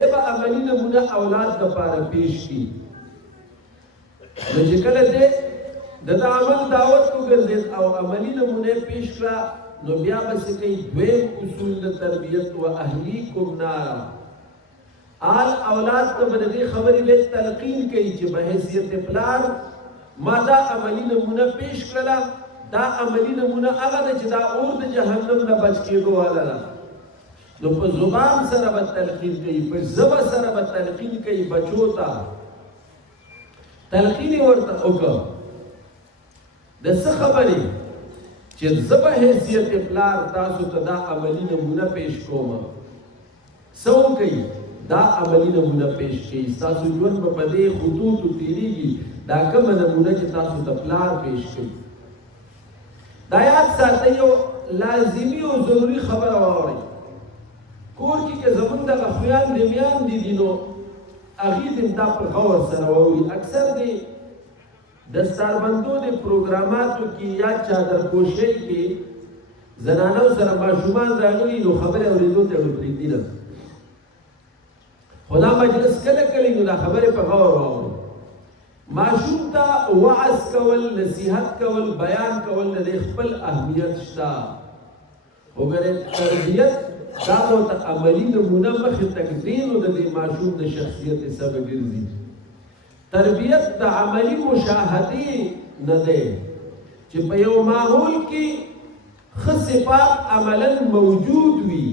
به عملي نمونه اولاد دپاره پیش کړي نو چې کله دی د عمل دعوت وګرځېد او عملي نمونه پیش کړه نو بیا به څه کوي دویم اصول د تربیت و اهلیکم نارا آل اولاد ته به د دې خبرې به تلقین کوي چې په حیثیت پلار ما دا عملي نمونه پیش کړله دا عملي نمونه هغه ده چې دا اور د جهنم نه بچ کېدو والا ده نو په زبان سره به تلقین کوي په ژبه سره به تلقین کوي بچو ته تلقین یې ورته وکړه د څه خبرې چې زه په حیثیت پلار تاسو ته دا عملي نمونه پیش کوم څه وکړئ دا عملي نمونه پیش کړئ ستاسو ژوند به په دې خطوطو تېرېږي دا کومه نمونه چې تاسو ته پلار پیش کړي دا یاد ساتئ یو لازمي او ضروري خبره واورئ کور کې که زمونږ دغه خویندې میندې دي نو هغې دې دا په غور سره واوري اکثر دې دستاربندو د پروګراماتو کې یا چادرپوشۍ کې زنانو سره ماشومان راغلي نو خبرې اورېدو ته ورته پرېږدي نه خو دا مجلس کله کله نو دا خبرې په غور واورو ماشوم ته وعظ کول نصیحت کول بیان کول د دې خپل اهمیت شته وګورئ تربیت دا ورته عملي نمونه مخې تقدیر نو د دې ماشوم د شخصیت سبب ګرځي تربیت د عملی مشاهدې نه دی چې په یو ماحول کې ښه صفات عملا موجود وي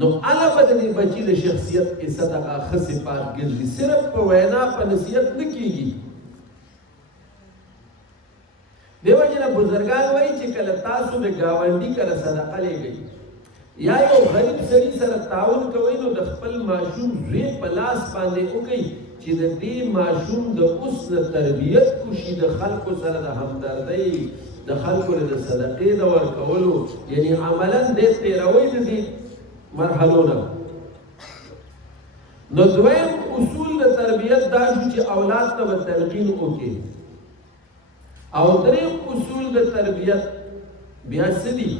نو هغه به د دې بچي د شخصیت کې صدقه ښه صفات ګرځي صرف په وینا په نصیحت نه کېږي دیو جن بزرګان وایي چې کله تاسو د ګاونډي کله صدقه لېږئ یا یو غریب سړي سره تعاون کوئ نو د خپل ماشوم زوی په لاس باندې وکئ چې د دې ماشوم د اوس د تربیت وشي د خلکو سره د همدردۍ د خلکو د صدقې د ورکولو یعنی عملا دې تېروئ د دې مرحلو نه نو دویم اصول د تربیت دا شو چې اولاد ته به تلقین وکړي او دریم اصول د تربیت بیا څه دي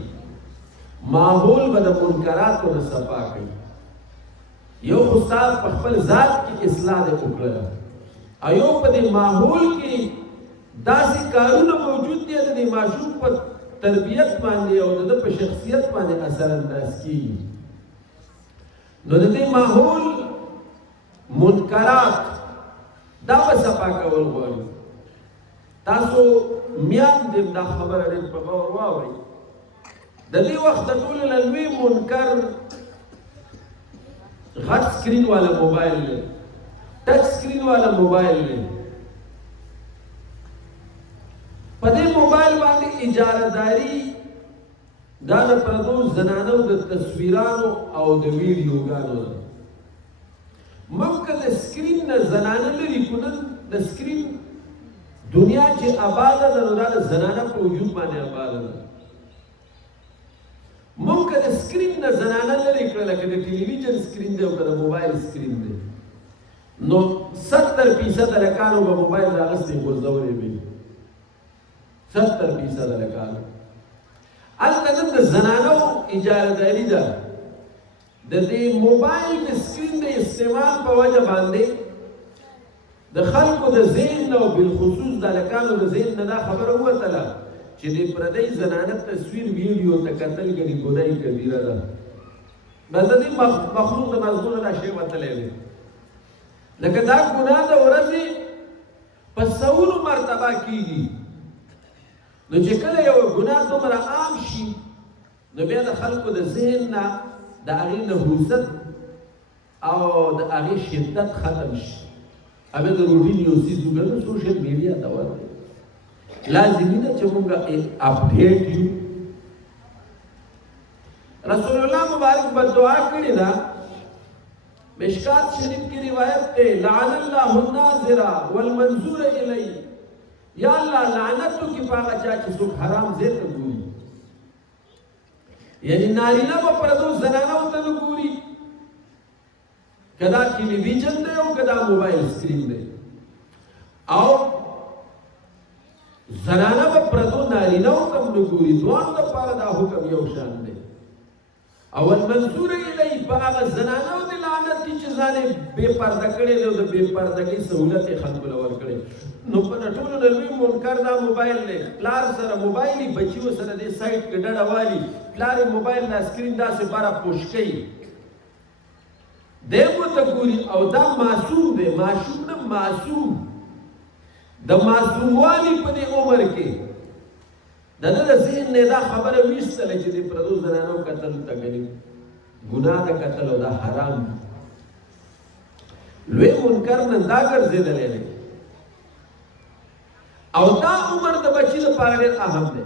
ماحول به د منکراتو نه صفا کوي یو خو ستا په خپل ذات کې اصلاح دې وکړله او یو په دې ماحول کې داسې کارونه موجود دي د دې ماشوم په تربیت باندې او د په شخصیت باندې اثر انداز کیږي نو د دې ماحول منکرات دا به صفا کول غواړي تاسو میاندې دا خبره ډېر په غور واورئ د دې وخت د ټولو نه لوی منکر غټ سکرین والا موبایل دی ټچ سکرین والا موبایل دی په دې موبایل باندې اجارهداري دا د پردو زنانو د تصویرانو او د ویډیوګانو موږ که د سکرین نه زنانه لري کو نن د سکرین دنیا چې آباده ده نو دا د زنانه په وجود باندې آباده ده موږ که د سکرین نه زنانه لرې کړه لکه د ټلویزیون سکرین دی او که د موبایل سکرین دی نو 70% هلکانو به موبایل راغستی غورځولی وي 70% هلکانو هلته نن د زنانو اجارهداري ده د دې موبایل د سکرین د استعمال په وجه باندې د خلکو د ذهن او بالخصوص د هلکانو د ذهن نه دا خبره ووتله چې د پردۍ زنانه تصویر ویډیو ته کتل ګنې ګناه کبیره ده بس د دې مخلوق د مزدونه دا شی وتلی دی لکه دا ګناه د ورځې په سوونو مرتبه کېږي نو چې کله یو ګناه دومره عام شي نو بیا د خلکو د ذهن نه د هغې نحوست او د هغې شدت ختم شي بیا د روټین یو څیز وګڼو سوشل میډیا دور دی لازمی ده چې موږ اپډیټ یو رسول الله مبارک بدعا کړې ده مشکات شریف کی روایت ده لعن الله الناظر والمنظور الیه یا الله لعنت کی پاغه چا چې څوک حرام ځای ته ګوري یعنی نارینه په پردو زنانو ته نه ګوري کدا ټلویزیون دی او کدا موبایل سکرین دی او زنانه به پردو نارینه ته نه ګوري دواړو دپاره دا حکم یو شان دی او المنظور الیه په هغه زنانو د لعنت چې ځان یې بې پرده کړی دی او د بې پردګۍ سهولت یې خلکو له ورکړی نو په ټولو نه لوی منکر دا موبایل دی پلار سره موبایل وي بچیو سره دې سایټ کې ډډه والي پلار یې موبایل دا سکرین داسې بره پوش کوي دی ورته ګوري او دا معصوم دی معشوم نه معصوم د معصوموالي په دې عمر کې د ده د ذهن نه دا خبره ویستله چې د پردو زنانو کتلو ته ګني ګناه د قتل او دا حرام دي لوی منکر نن دا ګرځېدلی دی او دا عمر د بچي لپاره ډېر اهم دی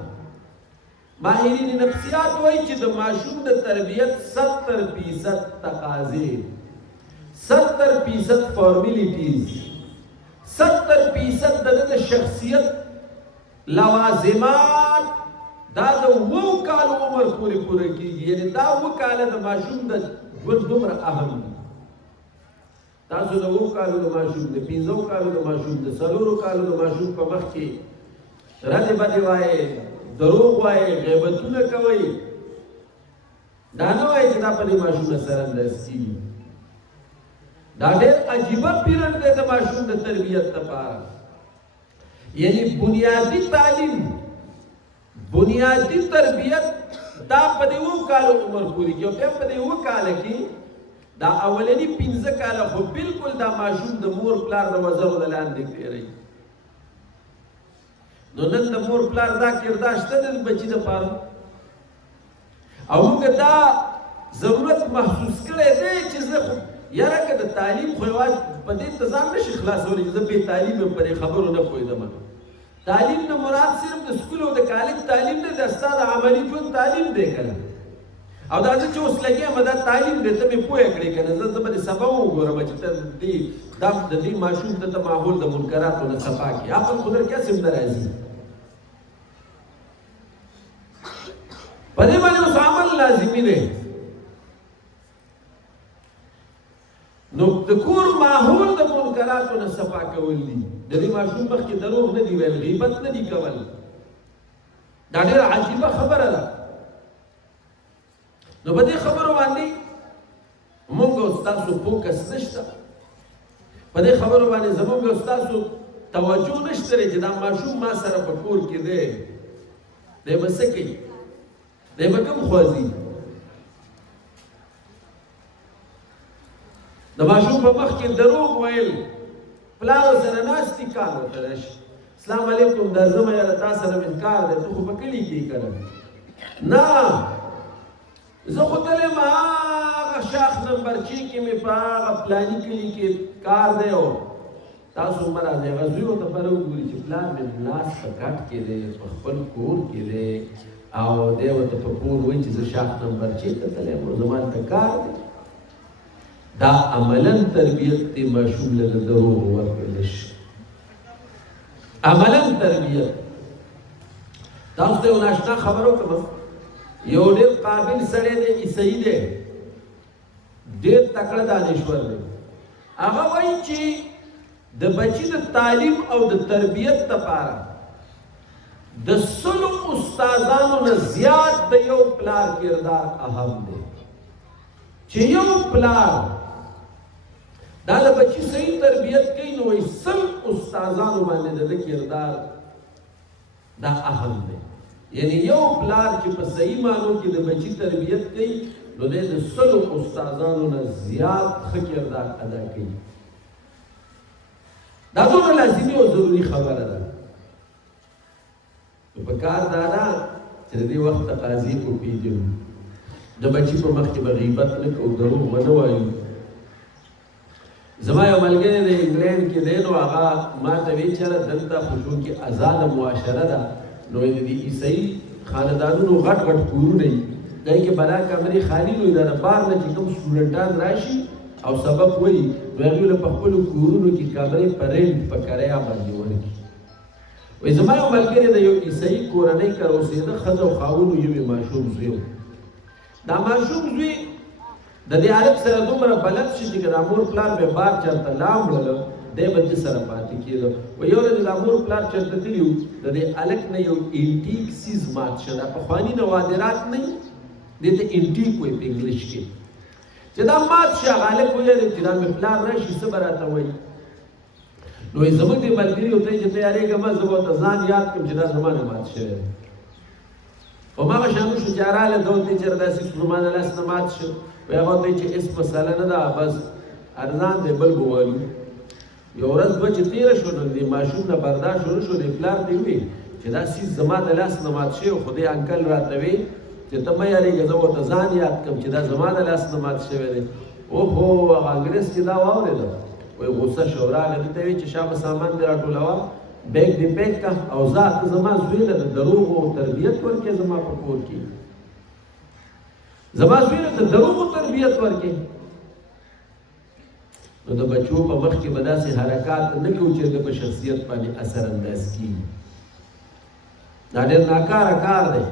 ماهرین نفسیات وایي چې د ماشوم د تربیت 70% تقاضې 70% فارمیلیټیز 70% د شخصیت لوازمات دا د 7 کالو عمر پورې پوره کیږي یعنی دا 7 کاله د ماشوم د ژوند دومره اهم دي تاسو د 7 کالو د ماشوم د 15 کالو د ماشوم د 4 کالو د ماشوم په مخ کې ردې بدې وایي دروغ وایي غیبتونه کوي دا نه وایي چې دا په دې ماشوم سره انداز کیږي دا ډېر عجیبه پیریډ دی د ماشوم د تربیت لپاره یعنی بنیادی تعلیم بنیادی تربیت دا په دې 7 کالو عمر پورې کې او بیا په دې 7 کاله کې دا اولنی 15 کاله خو بالکل دا ماشوم د مور پلار د وزرو د لاندې تیری نو نن د مور پلار دا کردار شته د بچی لپاره او موږ دا ضرورت محسوس کړی دی چې زه خو یاره که د تعلیم خو یوازې په دې ته ځان نشي خلاصولی چې زه بې تعلیم یم په دې خبرو نه پوهېدم تعلیم نه مراد صرف د سکول او د کالج تعلیم نه دی ستا د عملي ژوند تعلیم دی که نه او دا زه چې اوس لګېږم دا تعلیم دی ته مې پوهه کړې که نه زه به دې سبا وګورم چې ته د دې ماشوم ته ماحول د منکراتو نه صفا کړي عقل خدای کیسې نه راځي په دې باندې اوس عمل لازمي دی نو د کور ماحول د منکراتو نه صفا کول دي د دې ماشوم مخکې دروغ نه دي ویل غیبت نه دي کول دا ډېره عجیبه خبره ده نو په دې خبرو باندې موږ او ستاسو فوکس نشته په دې خبرو باندې زموږ او ستاسو توجه نشته چې دا ماشوم ما سره په کور کې دی دی به څه کوي دی به کوم خوځي د ماشوم په مخ کې دروغ ویل پلار سره ناستې کار ورته راشي السلام علیکم درځم یاره تا سره مې کار دی ته خو په کلي کې یې که نه زه خو تللی یم هغه شاخ نمبرچې کې مې په هغه پلاني کلي کې کار دی او تاسو مه راځئ هغه زوی ورته بره وګوري چې پلار مې لاس په کټ کې دی په خپل کور کې دی او دی ورته په کور وایي چې زه شاخ نمبرچې ته تللی یم زما هلته کار دی دا عملا تربیت دی ماشوم له دروغ ورکړلی شي عملا تربیت تاسو ته یو ناشنا خبر وکړم یو ډېر قابل سړی دی عیسوي دی ډېر تکړه دانشور دی هغه وایي چې د بچي د تعلیم او د تربیت لپاره د 100 استادانو نه زیات د یو پلار کردار اهم دی چې یو پلار دا د بچي صحیح تربیت کوي نو وایي 100 استادانو باندې د ده کردار دا اهم دی یعنی یو پلار چې په صحیح معنو کې د بچي تربیت کوي نو دی د 100 استادانو نه زیات ښه کردار ادا کوي دا دومره لازمي او ضروري خبره ده نو پکار دا ده چې د دې وخت تقاضې وپېژنو د بچي په مخ کې به غیبت نه کوو دروغ به نه وایو زما یو ملګری د انګلینډ کې دی نو هغه ما ته وایي چېره دلته خو چونکې ازاده معاشره ده نو د دې عیسوي خاندانونو غټ غټ کورونه وي دی کې بلا کمرې خالي نو دا د بار نه چې کوم سټوډنټان راشي او سبق وایي نو هغوی له په خپلو کورونو کې کمرې په رینټ په کرایه باندې ورکړي وایي زما یو ملګری د یو عیسوي کورنۍ کره اوسېده ښځه او خاوند یو یې ماشوم زوی دا ماشوم زوی د دې هلک سره دومره بلد شي چې دا مور پلار به بار چېرته لاړله دی به دې سره پاتې کېده و یو ورځ دا مور پلار چېرته تلي وو د دې هلک نه یو انټیک سیز مات شه دا پخواني نوادرات نه دې ته انټیک وایي په انګلیش کې چې دا مات شه غالب ویل چې دا مې پلار راشي څه به راته وایي نو زموږ دې ملګري ورته چې تیارېږه مه زه به ورته ځان یاد کړم چې دا زما نه مات شوی دی هماغه شانو شو چې راغله ده ورته چې داسې زما د لاس نه مات شو وایي هغه ورته چې هېڅ مسله نه ده بس ارزان دی بل به والو یو ورځ دوه چې تېره شو نو دې ماشوم نه برداشت ونه شو دې پلار ته وویل چې دا سیز زما د لاس نه مات شوی خو دې انکل راته وی چې ته مه یارېږه زه ورته ځان یاد کړم چې دا زما د لاس نه مات شوی دی اوهو هغه انګریز چې دا واورېده وایي غوسه شو راغله ده ته ویل چې شابه سامان دې راټولوه بیگ دې پیک کړه او ځه ته زما زوی له د دروغو تربیت ورکړې زما په کور کې زما زوی له د دروغو تربیت ورکړې نو د بچو په مخ کې به داسې حرکات نه کوو چې د په شخصیت باندې اثر انداز کېږي دا ډېر ناکاره کار دی